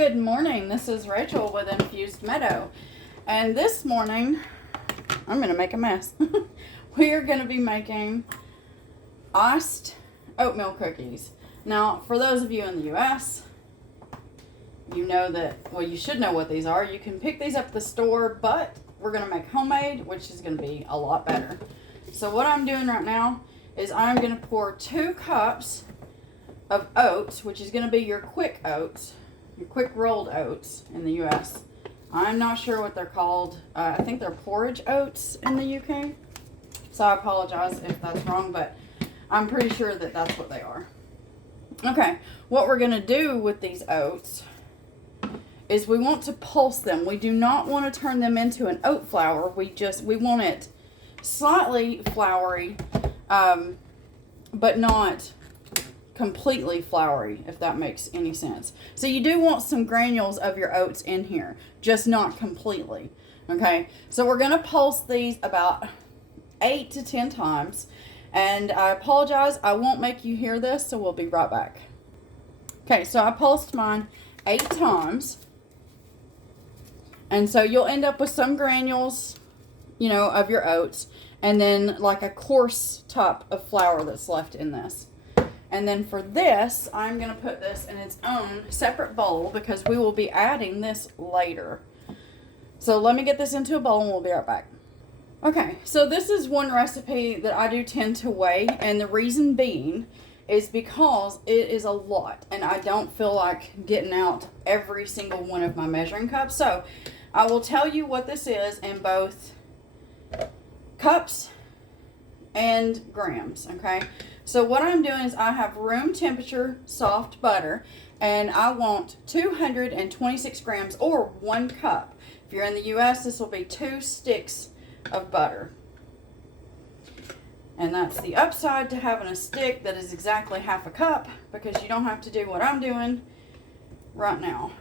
Good morning, this is Rachel with Infused Meadow, and this morning, I'm going to make a mess. We are going to be making iced oatmeal cookies. Now, for those of you in the U.S., you know that, well, you should know what these are. You can pick these up at the store, but we're going to make homemade, which is going to be a lot better. So what I'm doing right now is I'm going to pour 2 cups of oats, which is going to be your quick oats, your quick rolled oats in the U.S. I'm not sure what they're called. I think they're porridge oats in the U.K. So I apologize if that's wrong, but I'm pretty sure that that's what they are. Okay, what we're going to do with these oats is we want to pulse them. We do not want to turn them into an oat flour. We want it slightly floury, but not completely floury, if that makes any sense. So you do want some granules of your oats in here, just not completely. Okay, so we're going to pulse these about 8 to 10 times. And I apologize, I won't make you hear this, so we'll be right back. Okay, so I pulsed mine 8 times. And so you'll end up with some granules, of your oats, and then like a coarse top of flour that's left in this. And then for this, I'm going to put this in its own separate bowl because we will be adding this later. So let me get this into a bowl and we'll be right back. Okay, so this is one recipe that I do tend to weigh, and the reason being is because it is a lot and I don't feel like getting out every single one of my measuring cups. So I will tell you what this is in both cups and grams, okay? So what I'm doing is I have room temperature soft butter, and I want 226 grams or 1 cup. If you're in the U.S., this will be 2 sticks of butter. And that's the upside to having a stick that is exactly half a cup, because you don't have to do what I'm doing right now.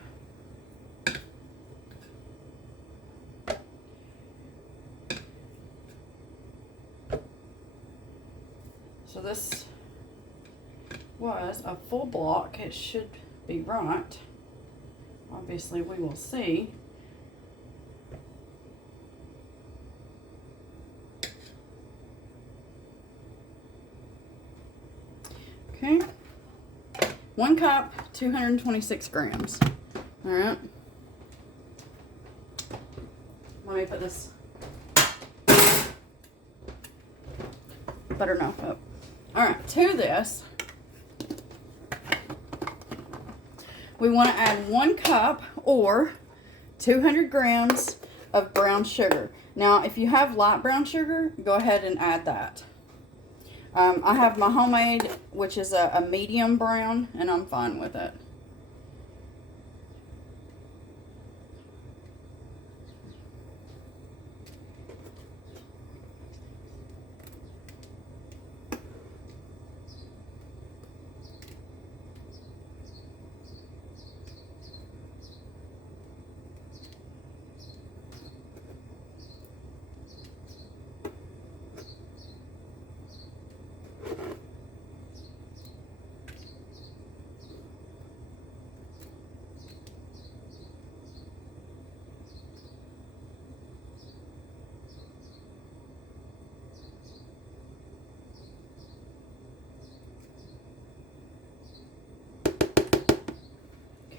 So this was a full block. It should be right. Obviously, we will see. Okay. 1 cup, 226 grams. All right. Let me put this butter knife up. All right, to this, we want to add 1 cup or 200 grams of brown sugar. Now, if you have light brown sugar, go ahead and add that. I have my homemade, which is a medium brown, and I'm fine with it.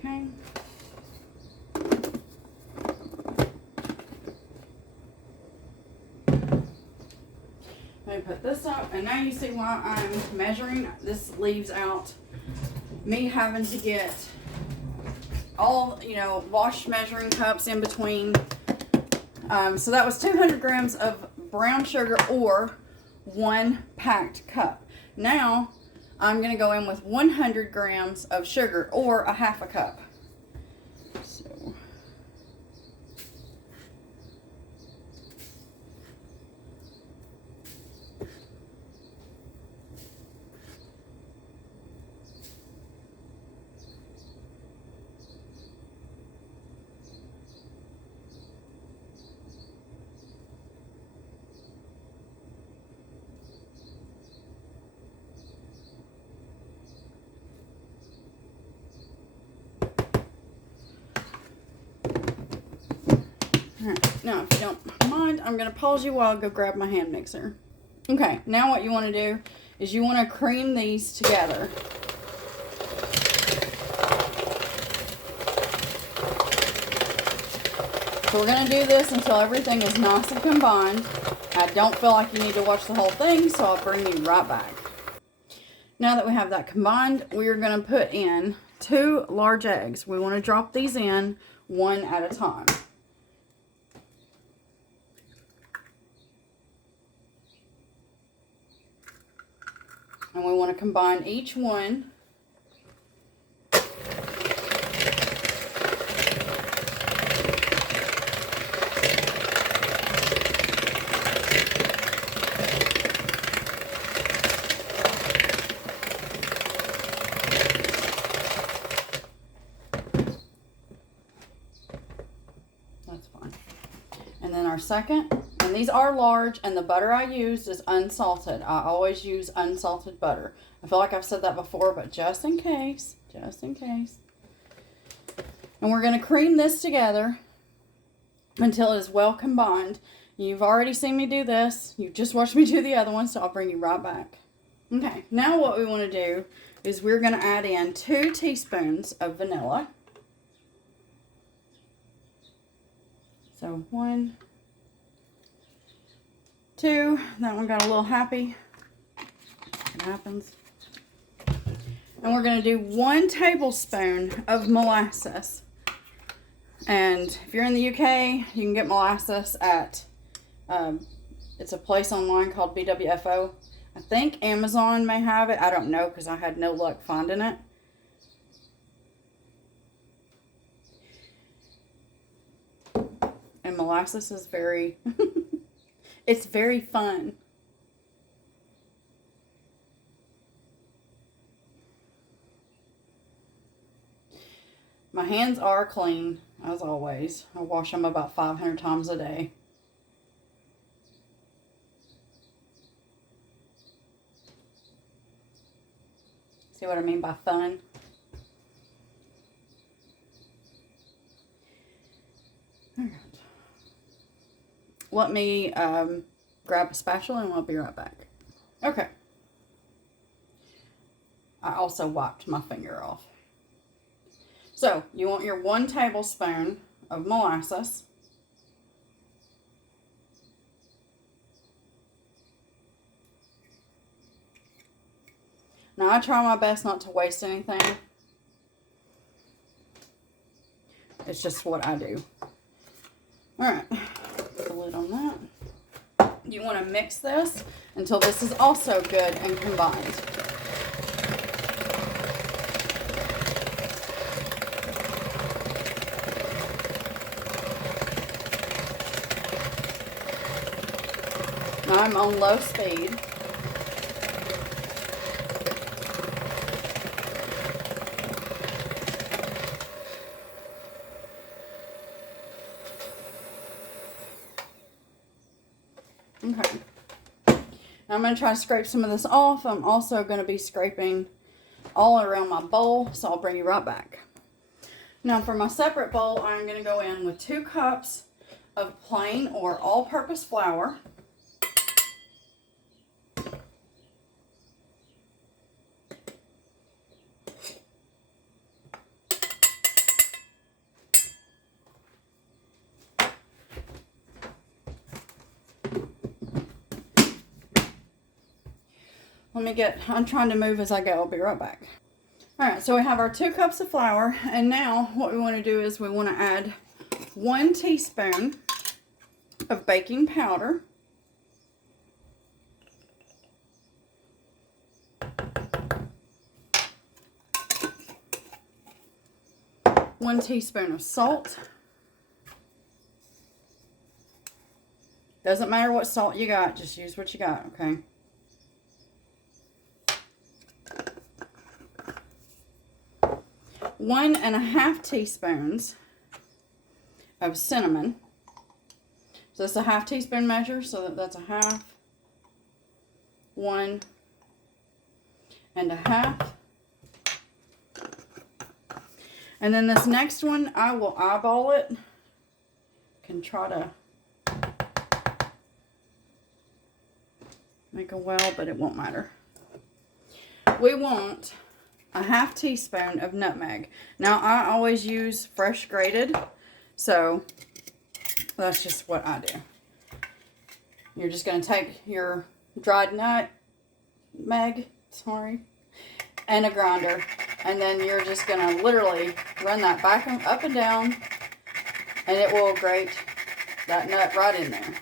Okay. Let me put this up, and now you see why I'm measuring. This leaves out me having to get all, wash measuring cups in between. So that was 200 grams of brown sugar or 1 packed cup. Now I'm going to go in with 100 grams of sugar or a half a cup. So Alright, now if you don't mind, I'm going to pause you while I go grab my hand mixer. Okay, now what you want to do is you want to cream these together. So we're going to do this until everything is nice and combined. I don't feel like you need to watch the whole thing, so I'll bring you right back. Now that we have that combined, we are going to put in 2 large eggs. We want to drop these in one at a time. And we want to combine each one. That's fine. And then our second, and these are large, and the butter I used is unsalted. I always use unsalted butter. I feel like I've said that before, but just in case, And we're going to cream this together until it is well combined. You've already seen me do this. You've just watched me do the other one, so I'll bring you right back. Okay, now what we want to do is we're going to add in 2 teaspoons of vanilla. So 1, 2, that one got a little happy. It happens. And we're going to do 1 tablespoon of molasses. And if you're in the UK, you can get molasses at, it's a place online called BWFO. I think Amazon may have it. I don't know because I had no luck finding it. And molasses is very, it's very fun. My hands are clean, as always. I wash them about 500 times a day. See what I mean by fun? Alright. Let me grab a spatula and I'll be right back. Okay. I also wiped my finger off. So, you want your 1 tablespoon of molasses. Now, I try my best not to waste anything. It's just what I do. Alright, put the lid on that. You want to mix this until this is also good and combined. Now I'm on low speed. Okay. Now I'm going to try to scrape some of this off. I'm also going to be scraping all around my bowl, so I'll bring you right back. Now for my separate bowl, I'm going to go in with 2 cups of plain or all-purpose flour. I'm trying to move as I go. I'll be right back. Alright, so we have our 2 cups of flour, and now what we want to do is we want to add 1 teaspoon of baking powder. One teaspoon of salt. Doesn't matter what salt you got, just use what you got, okay? 1.5 teaspoons of cinnamon. So it's a 1/2 teaspoon measure, so that's a 1/2. 1.5. And then this next one, I will eyeball it can try to make a well, but it won't matter. We want a half teaspoon of nutmeg. Now, I always use fresh grated, so that's just what I do. You're just going to take your dried nutmeg, and a grinder, and then you're just going to literally run that back and up and down, and it will grate that nut right in there.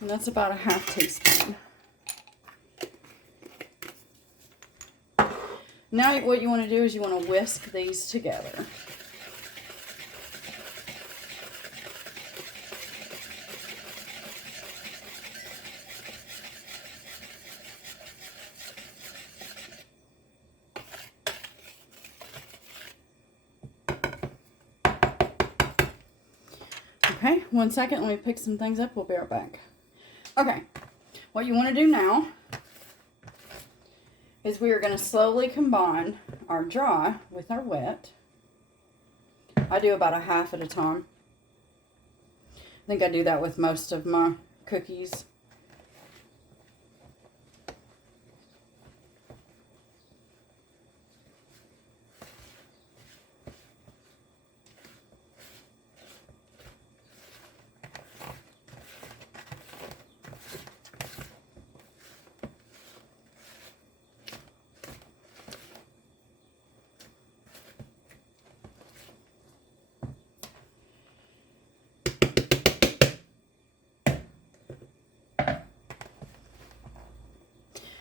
And that's about a half teaspoon. Now what you want to do is you want to whisk these together. Okay, 1 second, let me pick some things up, we'll be right back. Okay, what you want to do now is we are going to slowly combine our dry with our wet. I do about a half at a time. I think I do that with most of my cookies.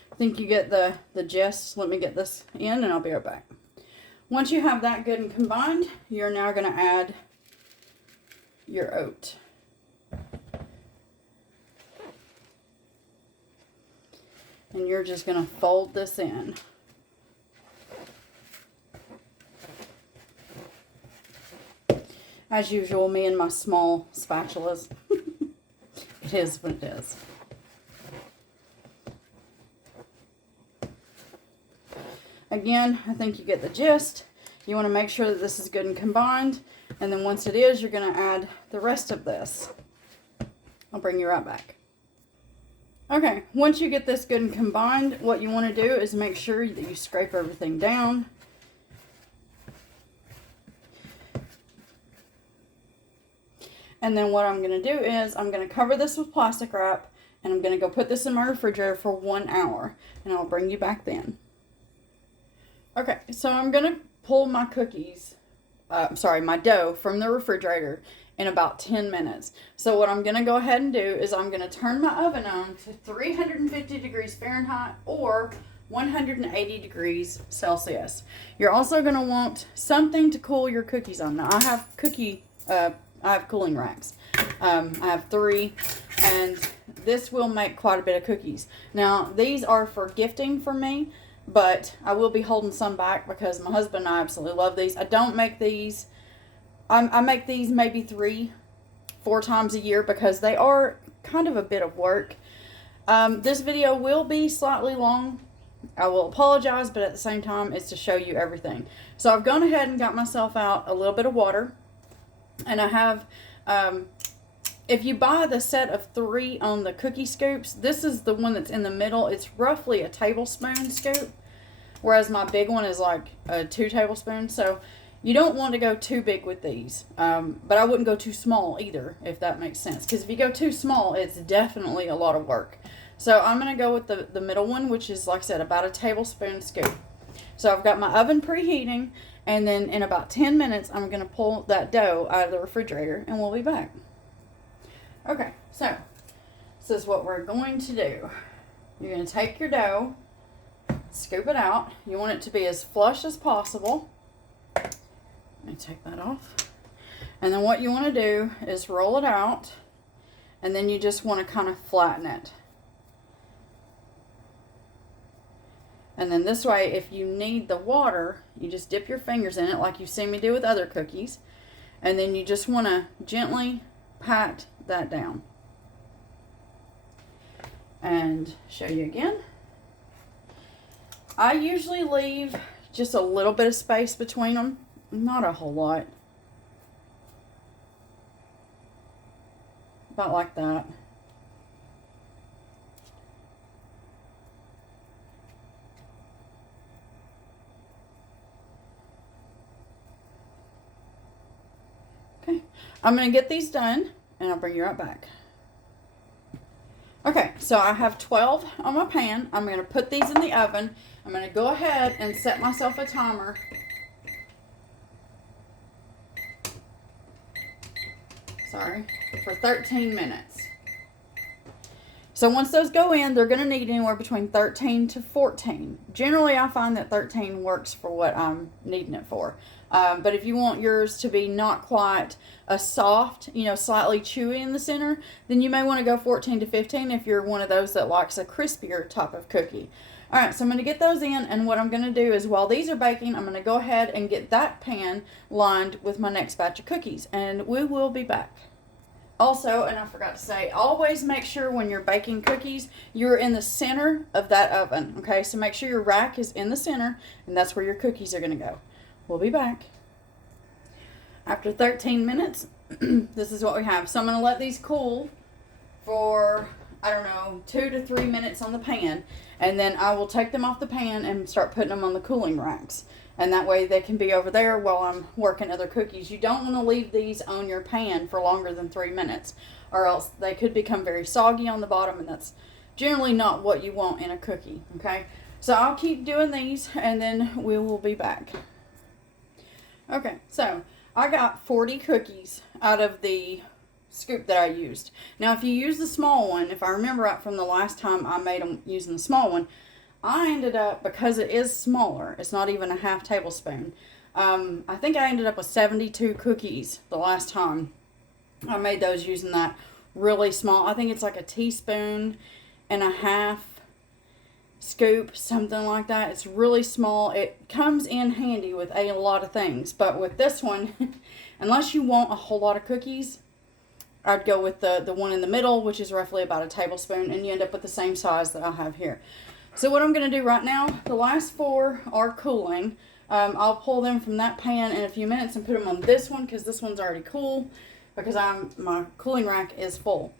I think you get the gist. Let me get this in and I'll be right back. Once you have that good and combined, you're now going to add your oat. And you're just going to fold this in. As usual, me and my small spatulas. It is what it is. Again, I think you get the gist. You want to make sure that this is good and combined. And then once it is, you're going to add the rest of this. I'll bring you right back. Okay, once you get this good and combined, what you want to do is make sure that you scrape everything down. And then what I'm going to do is I'm going to cover this with plastic wrap, and I'm going to go put this in my refrigerator for 1 hour, and I'll bring you back then. Okay, so I'm going to pull my my dough from the refrigerator in about 10 minutes. So what I'm going to go ahead and do is I'm going to turn my oven on to 350 degrees Fahrenheit or 180 degrees Celsius. You're also going to want something to cool your cookies on. Now, I have cooling racks. I have 3, and this will make quite a bit of cookies. Now, these are for gifting for me, but I will be holding some back because my husband and I absolutely love these. I don't make these. I make these maybe 3-4 times a year because they are kind of a bit of work. This video will be slightly long. I will apologize, but at the same time, it's to show you everything. So I've gone ahead and got myself out a little bit of water. And I have, if you buy the set of 3 on the cookie scoops, this is the one that's in the middle. It's roughly a tablespoon scoop, whereas my big one is like 2 tablespoons. So you don't want to go too big with these, but I wouldn't go too small either, if that makes sense. Because if you go too small, it's definitely a lot of work. So I'm going to go with the middle one, which is, like I said, about a tablespoon scoop. So I've got my oven preheating, and then in about 10 minutes, I'm going to pull that dough out of the refrigerator, and we'll be back. Okay, so this is what we're going to do. You're going to take your dough, scoop it out. You want it to be as flush as possible. Let me take that off. And then what you want to do is roll it out, and then you just want to kind of flatten it. And then this way, if you need the water, you just dip your fingers in it like you've seen me do with other cookies. And then you just want to gently pat that down. And show you again. I usually leave just a little bit of space between them. Not a whole lot. About like that. Okay, I'm going to get these done and I'll bring you right back. Okay, so I have 12 on my pan. I'm going to put these in the oven. I'm going to go ahead and set myself a timer. Sorry, for 13 minutes. So once those go in, they're going to need anywhere between 13 to 14. Generally, I find that 13 works for what I'm needing it for. But if you want yours to be not quite a soft, slightly chewy in the center, then you may want to go 14 to 15 if you're one of those that likes a crispier type of cookie. All right, so I'm going to get those in, and what I'm going to do is while these are baking, I'm going to go ahead and get that pan lined with my next batch of cookies, and we will be back. Also, and I forgot to say, always make sure when you're baking cookies, you're in the center of that oven, okay? So make sure your rack is in the center, and that's where your cookies are going to go. We'll be back. After 13 minutes, this is what we have. So I'm going to let these cool for, 2 to 3 minutes on the pan, and then I will take them off the pan and start putting them on the cooling racks. And that way they can be over there while I'm working other cookies. You don't want to leave these on your pan for longer than 3 minutes, or else they could become very soggy on the bottom, and that's generally not what you want in a cookie, okay? So I'll keep doing these, and then we will be back. Okay, so I got 40 cookies out of the scoop that I used. Now, if you use the small one, if I remember right from the last time I made them using the small one, I ended up, because it is smaller, it's not even a half tablespoon, I think I ended up with 72 cookies the last time I made those using that really small. I think it's like a teaspoon and a half scoop, something like that. It's really small. It comes in handy with a lot of things, but with this one, unless you want a whole lot of cookies, I'd go with the one in the middle, which is roughly about a tablespoon, and you end up with the same size that I have here. So what I'm going to do right now, the last 4 are cooling. I'll pull them from that pan in a few minutes and put them on this one, because this one's already cool, because my cooling rack is full.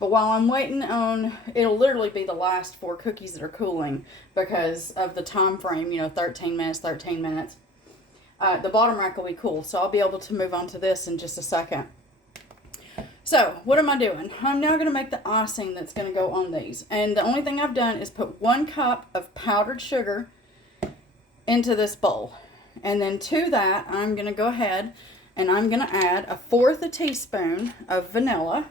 But while I'm waiting on, it'll literally be the last 4 cookies that are cooling because of the time frame, 13 minutes, 13 minutes. The bottom rack will be cool, so I'll be able to move on to this in just a second. So, what am I doing? I'm now going to make the icing that's going to go on these. And the only thing I've done is put 1 cup of powdered sugar into this bowl. And then to that, I'm going to go ahead and I'm going to add 1/4 teaspoon of vanilla.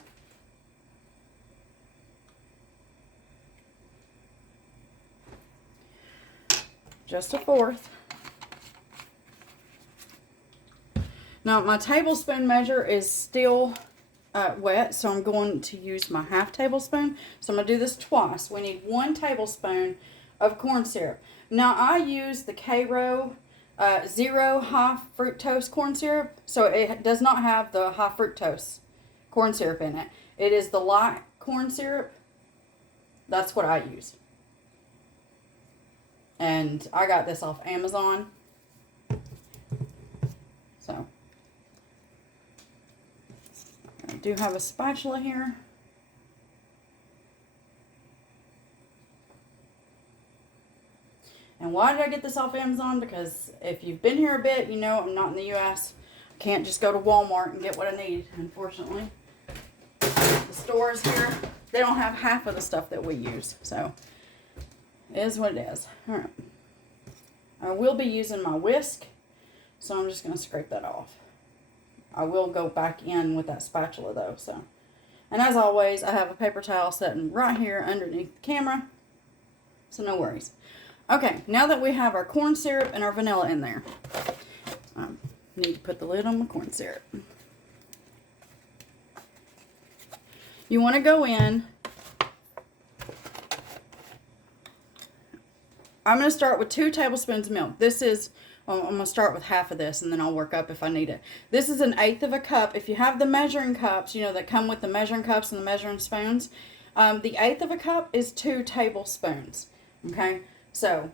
Just 1/4. Now, my tablespoon measure is still wet, so I'm going to use my half tablespoon. So I'm going to do this twice. We need 1 tablespoon of corn syrup. Now, I use the Karo 0 high fructose corn syrup, so it does not have the high fructose corn syrup in it. It is the light corn syrup. That's what I use. And I got this off Amazon. So I do have a spatula here. And why did I get this off Amazon? Because if you've been here a bit, you know I'm not in the U.S. I can't just go to Walmart and get what I need, unfortunately. The stores here, they don't have half of the stuff that we use. So, it is what it is. Alright. I will be using my whisk, so I'm just going to scrape that off. I will go back in with that spatula though, so. And as always, I have a paper towel sitting right here underneath the camera, so no worries. Okay, now that we have our corn syrup and our vanilla in there, I need to put the lid on my corn syrup. You want to go in I'm going to start with 2 tablespoons of milk. This is, well, I'm going to start with half of this and then I'll work up if I need it. This is 1/8 of a cup. If you have the measuring cups, you know, that come with the measuring cups and the measuring spoons, the 1/8 of a cup is 2 tablespoons. Okay, so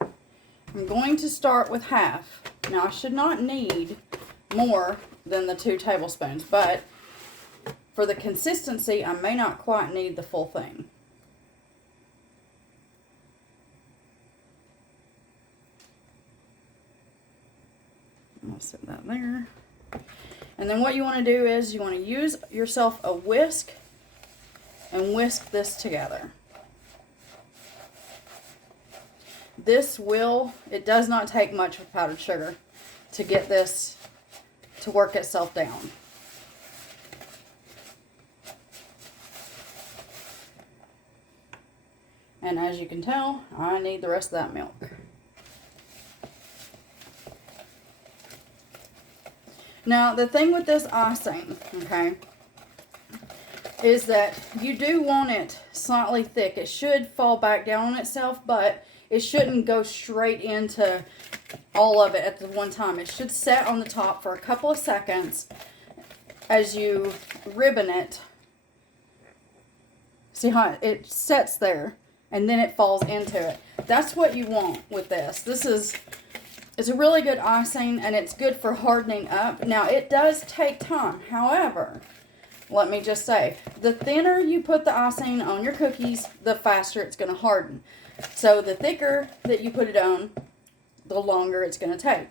I'm going to start with half. Now I should not need more than the 2 tablespoons, but for the consistency, I may not quite need the full thing. I'll set that there. And then what you want to do is you want to use yourself a whisk and whisk this together. It does not take much with powdered sugar to get this to work itself down. And as you can tell, I need the rest of that milk. Now, the thing with this icing, okay, is that you do want it slightly thick. It should fall back down on itself, but it shouldn't go straight into all of it at the one time. It should set on the top for a couple of seconds as you ribbon it. See how it sets there, and then it falls into it. That's what you want with this. It's a really good icing, and it's good for hardening up. Now, it does take time. However, let me just say, the thinner you put the icing on your cookies, the faster it's going to harden. So the thicker that you put it on, the longer it's going to take.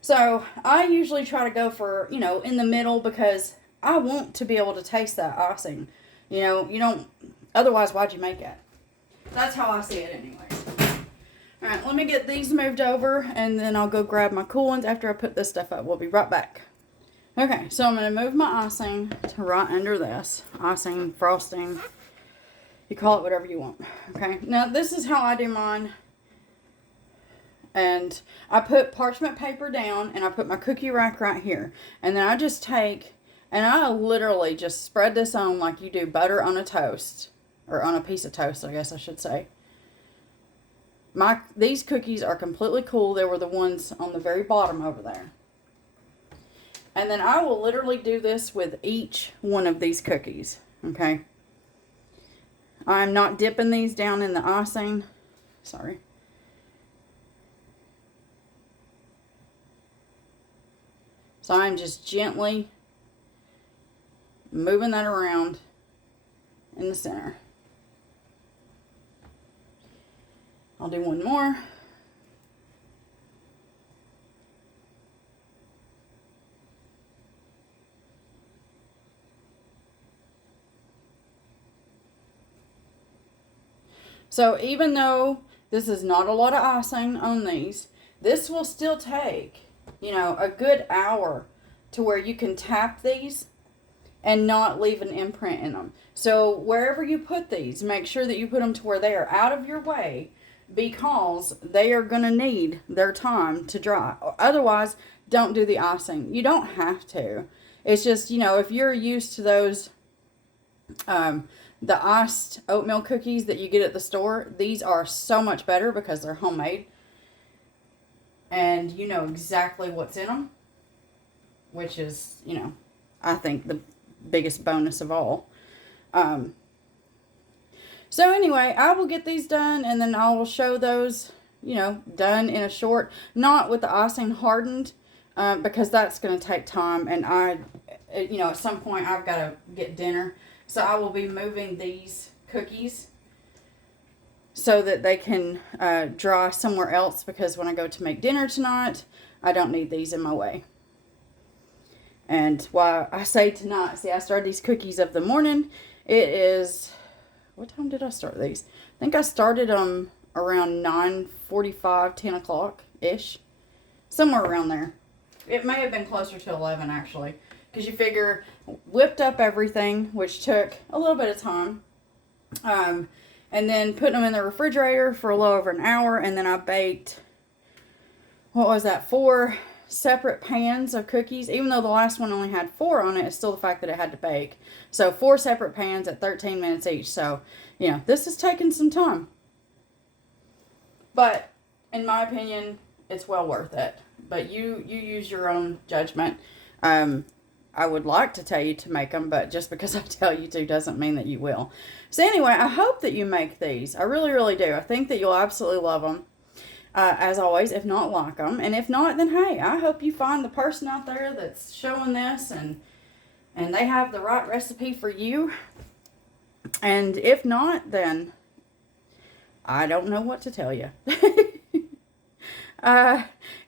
So I usually try to go for, you know, in the middle, because I want to be able to taste that icing. You know, you don't, otherwise why'd you make it? That's how I see it anyways. Alright, let me get these moved over, and then I'll go grab my cool ones after I put this stuff up. We'll be right back. Okay, so I'm going to move my icing to right under this. Icing, frosting, you call it whatever you want. Okay, now this is how I do mine. And I put parchment paper down, and I put my cookie rack right here. And then I just take, and I literally just spread this on like you do butter on a toast. Or on a piece of toast, I guess I should say. These cookies are completely cool. They were the ones on the very bottom over there. And then I will literally do this with each one of these cookies. Okay. I'm not dipping these down in the icing. Sorry. So I'm just gently moving that around in the center. I'll do one more. So even though this is not a lot of icing on these, this will still take, you know, a good hour to where you can tap these and not leave an imprint in them. So wherever you put these, make sure that you put them to where they are out of your way, because they are going to need their time to dry. Otherwise, don't do the icing. You don't have to. It's just, you know, if you're used to those, the iced oatmeal cookies that you get at the store, these are so much better because they're homemade. And you know exactly what's in them, which is, you know, I think the biggest bonus of all. So anyway, I will get these done, and then I will show those, you know, done in a short, not with the icing hardened, because that's going to take time, and you know, at some point I've got to get dinner. So I will be moving these cookies so that they can dry somewhere else, because when I go to make dinner tonight, I don't need these in my way. And while I say tonight, see, I started these cookies of the morning. It is, what time did I start these? I think I started them around 9:45, 10 o'clock-ish. Somewhere around there. It may have been closer to 11, actually. Because you figure, whipped up everything, which took a little bit of time. And then putting them in the refrigerator for a little over an hour. And then I baked, what was that, 4 separate pans of cookies. Even though the last one only had 4 on it, it's still the fact that it had to bake. So 4 separate pans at 13 minutes each. So, you know, this is taking some time. But in my opinion, it's well worth it. But you use your own judgment. I would like to tell you to make them, but just because I tell you to doesn't mean that you will. So anyway, I hope that you make these. I really, really do. I think that you'll absolutely love them. As always, if not, like them. And if not, then hey, I hope you find the person out there that's showing this and they have the right recipe for you. And if not, then I don't know what to tell you.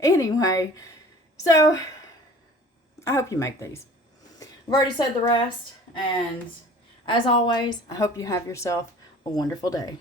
Anyway, so I hope you make these. I've already said the rest, and as always, I hope you have yourself a wonderful day.